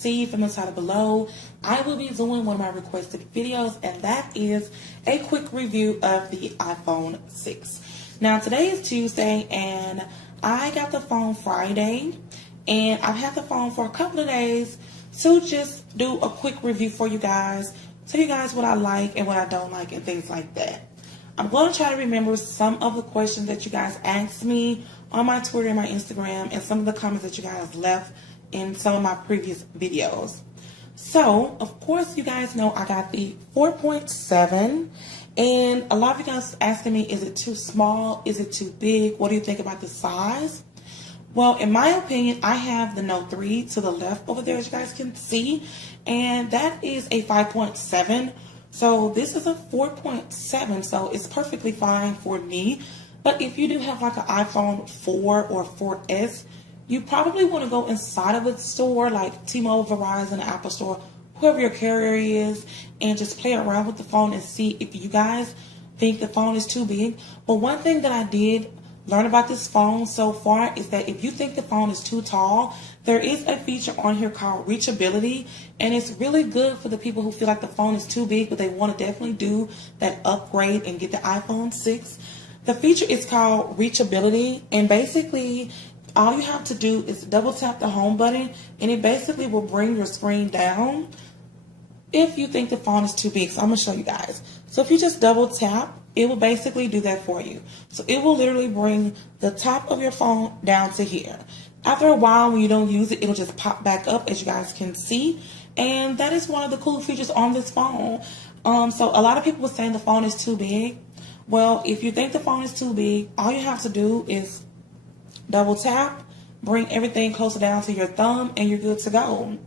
See from the title below, I will be doing one of my requested videos, and that is a quick review of the iPhone 6. Now today is Tuesday and I got the phone Friday, and I've had the phone for a couple of days to just do a quick review for you guys, tell you guys what I like and what I don't like and things like that. I'm going to try to remember some of the questions that you guys asked me on my Twitter and my Instagram, and some of the comments that you guys left in some of my previous videos. So, of course, you guys know I got the 4.7, and a lot of you guys asking me, is it too small? Is it too big? What do you think about the size? Well, in my opinion, I have the Note 3 to the left over there, as you guys can see, and that is a 5.7. So this is a 4.7, so it's perfectly fine for me. But if you do have like an iPhone 4 or 4S, you probably want to go inside of a store like T-Mobile, Verizon, Apple Store, whoever your carrier is, and just play around with the phone and see if you guys think the phone is too big. But one thing that I did learn about this phone so far is that if you think the phone is too tall, there is a feature on here called reachability, and it's really good for the people who feel like the phone is too big but they want to definitely do that upgrade and get the iPhone 6. The feature is called reachability, and basically all you have to do is double tap the home button and it basically will bring your screen down if you think the phone is too big. So I'm going to show you guys. So if you just double tap, it will basically do that for you. So it will literally bring the top of your phone down to here. After a while, when you don't use it, it'll just pop back up, as you guys can see. And that is one of the cool features on this phone. So a lot of people were saying the phone is too big. Well, if you think the phone is too big, all you have to do is double tap, bring everything closer down to your thumb, and you're good to go.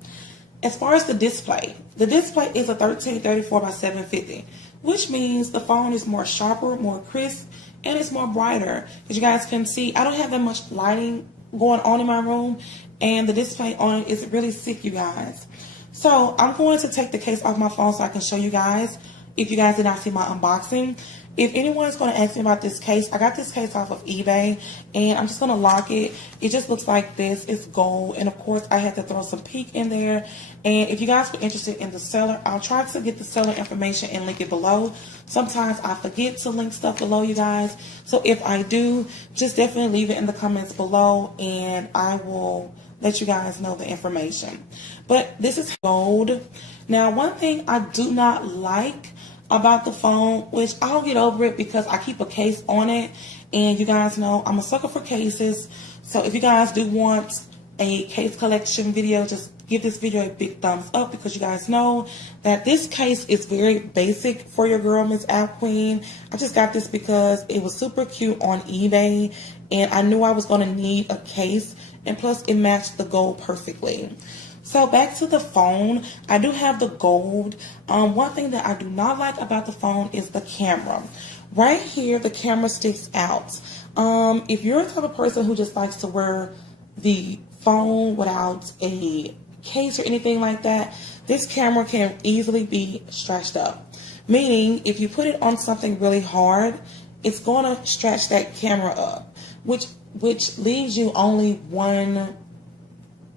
As far as the display is a 1334 by 750, which means the phone is more sharper, more crisp, and it's more brighter. As you guys can see, I don't have that much lighting going on in my room, and the display on it is really sick, you guys. So I'm going to take the case off my phone so I can show you guys, if you guys did not see my unboxing. If anyone is going to ask me about this case, I got this case off of eBay, and I'm just going to lock it. It just looks like this. It's gold, and of course I had to throw some pink in there. And if you guys were interested in the seller, I'll try to get the seller information and link it below. Sometimes I forget to link stuff below, you guys. So if I do, just definitely leave it in the comments below, and I will let you guys know the information. But this is gold. Now, one thing I do not like about the phone, which I'll get over it because I keep a case on it, and you guys know I'm a sucker for cases. So if you guys do want a case collection video, just give this video a big thumbs up, because you guys know that this case is very basic for your girl, Miss App Queen. I just got this because it was super cute on eBay, and I knew I was going to need a case, and plus it matched the gold perfectly. So back to the phone, I do have the gold. One thing that I do not like about the phone is the camera. Right here, the camera sticks out. If you're the type of person who just likes to wear the phone without a case or anything like that, this camera can easily be stretched up. Meaning, if you put it on something really hard, it's going to stretch that camera up, which leaves you only one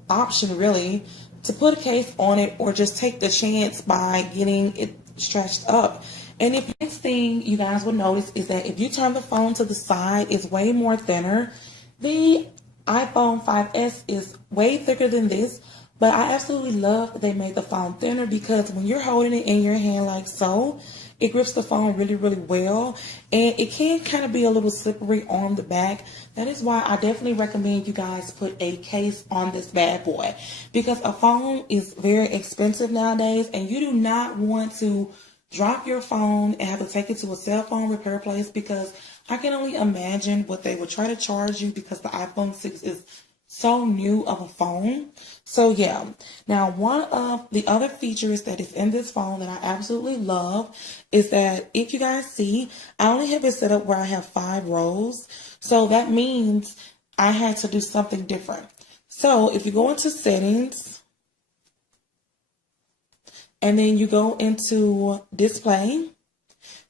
option, really, to put a case on it or just take the chance by getting it stretched up. And the next thing you guys will notice is that if you turn the phone to the side, it's way more thinner. The iPhone 5S is way thicker than this, but I absolutely love that they made the phone thinner, because when you're holding it in your hand like so, it grips the phone really, really well, and it can kind of be a little slippery on the back. That is why I definitely recommend you guys put a case on this bad boy, because a phone is very expensive nowadays, and you do not want to drop your phone and have to take it to a cell phone repair place, because I can only imagine what they would try to charge you, because the iPhone 6 is so new of a phone. So yeah, now one of the other features that is in this phone that I absolutely love is that, if you guys see, I only have it set up where I have 5 rows. So that means I had to do something different. So if you go into settings and then you go into display,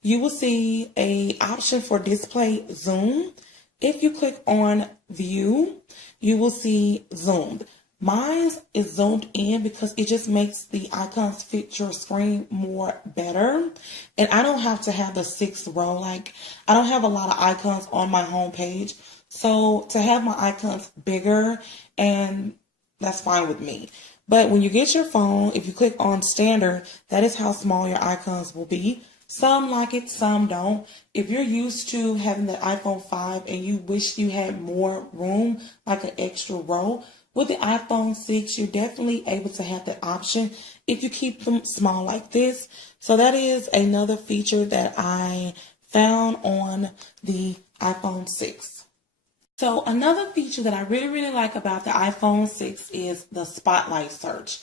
you will see a option for display zoom. If you click on view, you will see zoomed. Mine is zoomed in because it just makes the icons fit your screen more better. And I don't have to have the 6th row. Like, I don't have a lot of icons on my home page. So to have my icons bigger, and that's fine with me. But when you get your phone, if you click on standard, that is how small your icons will be. Some like it, some don't. If you're used to having the iPhone 5 and you wish you had more room, like an extra row, with the iPhone 6, you're definitely able to have that option if you keep them small like this. So that is another feature that I found on the iPhone 6. So another feature that I really like about the iPhone 6 is the spotlight search.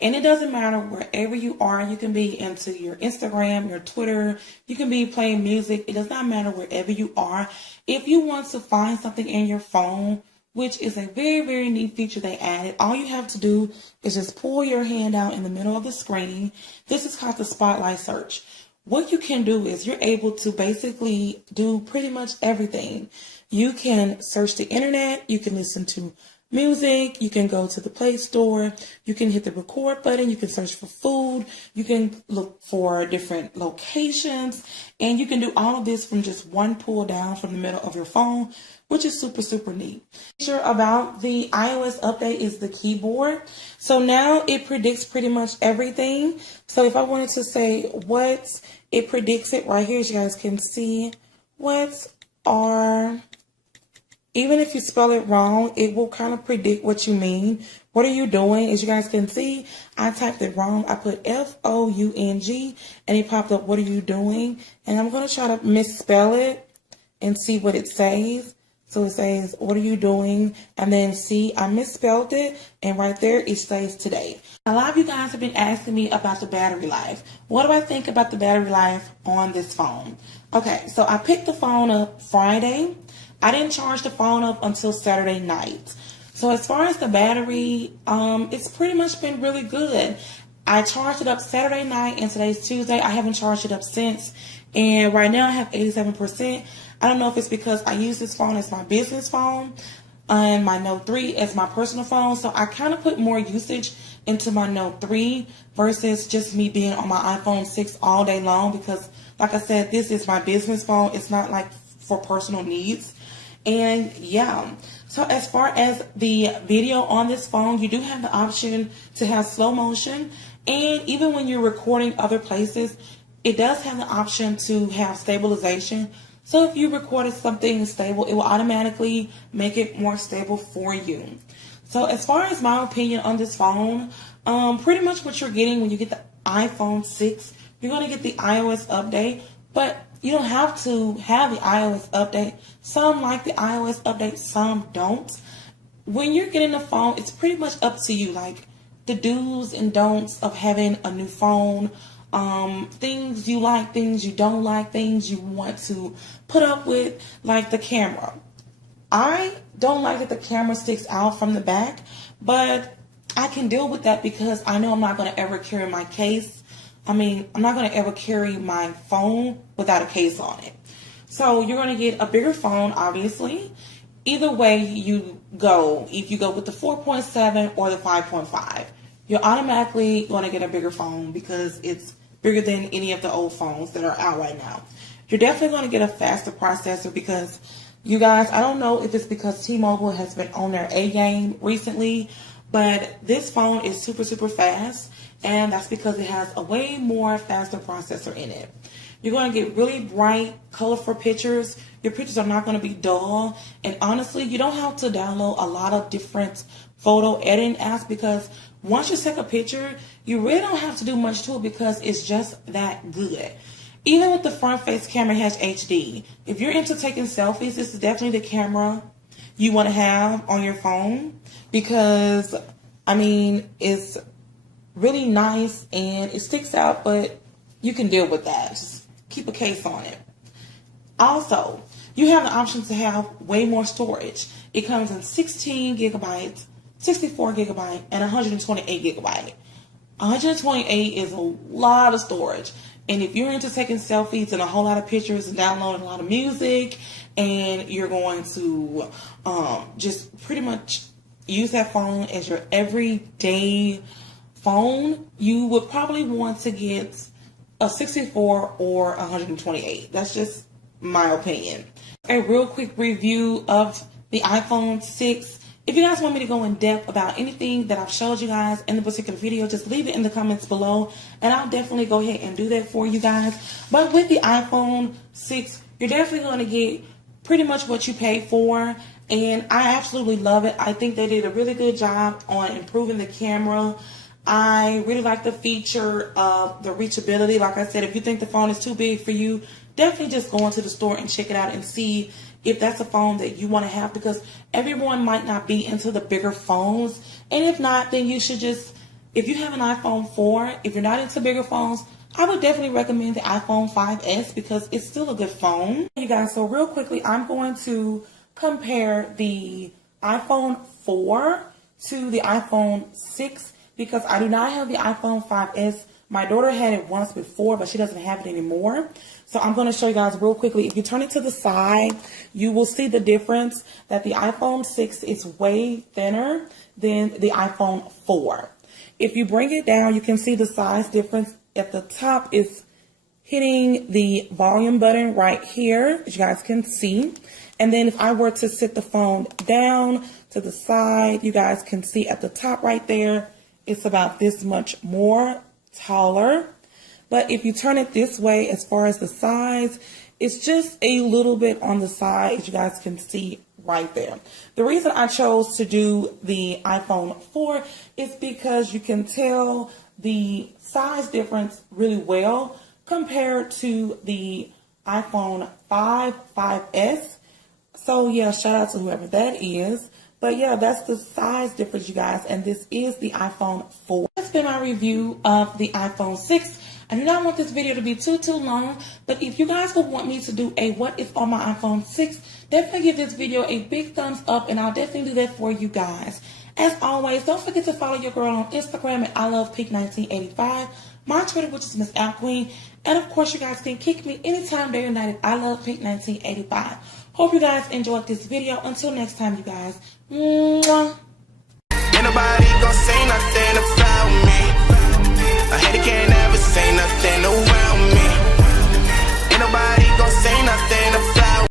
And it doesn't matter wherever you are. You can be into your Instagram, your Twitter. You can be playing music. It does not matter wherever you are. If you want to find something in your phone, which is a very neat feature they added, all you have to do is just pull your hand out in the middle of the screen. This is called the spotlight search. What you can do is you're able to basically do pretty much everything. You can search the internet, you can listen to music, you can go to the Play Store, you can hit the record button, you can search for food, you can look for different locations, and you can do all of this from just one pull down from the middle of your phone, which is super neat. Feature about the iOS update is the keyboard. So now it predicts pretty much everything. So if I wanted to say what, it predicts it right here, as you guys can see. What are, even if you spell it wrong, it will kind of predict what you mean. What are you doing? As you guys can see, I typed it wrong. I put F-O-U-N-G, and it popped up, what are you doing? And I'm going to try to misspell it and see what it says. So it says, what are you doing? And then see, I misspelled it. And right there, it says today. A lot of you guys have been asking me about the battery life. What do I think about the battery life on this phone? Okay, so I picked the phone up Friday. I didn't charge the phone up until Saturday night. So as far as the battery, it's pretty much been really good. I charged it up Saturday night and today's Tuesday. I haven't charged it up since. And right now I have 87%. I don't know if it's because I use this phone as my business phone and my Note 3 as my personal phone. So I kind of put more usage into my Note 3 versus just me being on my iPhone 6 all day long because, like I said, this is my business phone. It's not like for personal needs. And yeah, so as far as the video on this phone, you do have the option to have slow motion. And even when you're recording other places, it does have the option to have stabilization. So if you recorded something stable, it will automatically make it more stable for you. So as far as my opinion on this phone, pretty much what you're getting when you get the iPhone 6, you're going to get the iOS update, but you don't have to have the iOS update. Some like the iOS update, some don't. When you're getting a phone, it's pretty much up to you, like the do's and don'ts of having a new phone. Things you like, things you don't like, things you want to put up with, like the camera. I don't like that the camera sticks out from the back, but I can deal with that because I know I'm not going to ever carry my case. I'm not going to ever carry my phone without a case on it. So you're going to get a bigger phone, obviously. Either way you go, if you go with the 4.7 or the 5.5, you're automatically going to get a bigger phone because it's bigger than any of the old phones that are out right now. You're definitely going to get a faster processor because, you guys, I don't know if it's because T-Mobile has been on their A game recently, but this phone is super fast, and that's because it has a way more faster processor in it. You're going to get really bright, colorful pictures. Your pictures are not going to be dull, and honestly, you don't have to download a lot of different photo editing apps because once you take a picture, you really don't have to do much to it because it's just that good. Even with the front face camera, it has HD. If you're into taking selfies, this is definitely the camera you want to have on your phone because, it's really nice and it sticks out, but you can deal with that. Just keep a case on it. Also, you have the option to have way more storage. It comes in 16 gigabytes, 64 gigabyte, and 128 gigabyte. 128 is a lot of storage. And if you're into taking selfies and a whole lot of pictures and downloading a lot of music, and you're going to just pretty much use that phone as your everyday phone, you would probably want to get a 64 or 128. That's just my opinion. A real quick review of the iPhone 6. If you guys want me to go in depth about anything that I've showed you guys in the particular video, just leave it in the comments below and I'll definitely go ahead and do that for you guys. But with the iPhone 6, you're definitely going to get pretty much what you paid for, and I absolutely love it. I think they did a really good job on improving the camera. I really like the feature of the reachability. Like I said, if you think the phone is too big for you, definitely just go into the store and check it out and see if that's a phone that you want to have, because everyone might not be into the bigger phones. And if not, then you should just, if you have an iPhone 4, if you're not into bigger phones, I would definitely recommend the iPhone 5S because it's still a good phone. You guys, so real quickly, I'm going to compare the iPhone 4 to the iPhone 6 because I do not have the iPhone 5S. My daughter had it once before, but she doesn't have it anymore. So I'm going to show you guys real quickly. If you turn it to the side, you will see the difference that the iPhone 6 is way thinner than the iPhone 4. If you bring it down, you can see the size difference. At the top is hitting the volume button right here, as you guys can see. And then if I were to sit the phone down to the side, you guys can see at the top right there, it's about this much more taller. But if you turn it this way, as far as the size, it's just a little bit on the side, as you guys can see right there. The reason I chose to do the iPhone 4 is because you can tell the size difference really well compared to the iPhone 5S. So yeah, shout out to whoever that is. But yeah, that's the size difference, you guys. And this is the iPhone 4. That's been my review of the iPhone 6. I do not want this video to be too long, but if you guys would want me to do a what if on my iPhone 6, definitely give this video a big thumbs up and I'll definitely do that for you guys. As always, don't forget to follow your girl on Instagram at ILovePink1985, my Twitter, which is Miss Al Queen, and of course you guys can kick me anytime day or night at ILovePink1985. Hope you guys enjoyed this video. Until next time, you guys. Mwah.